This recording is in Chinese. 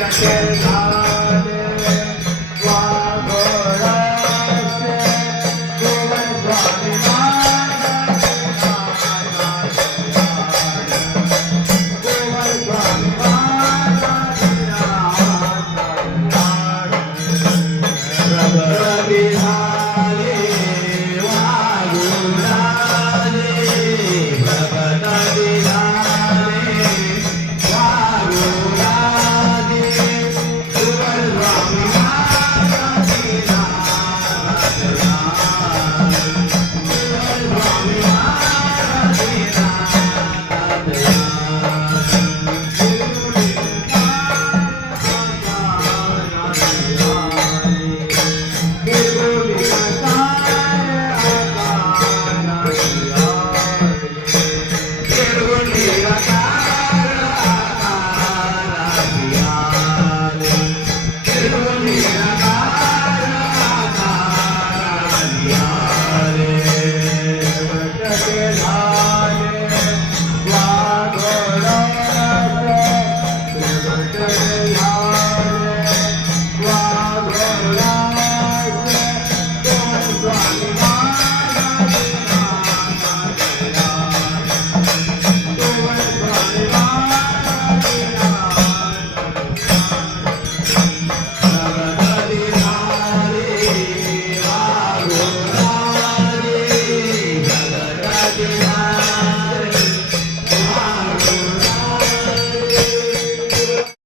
感谢他。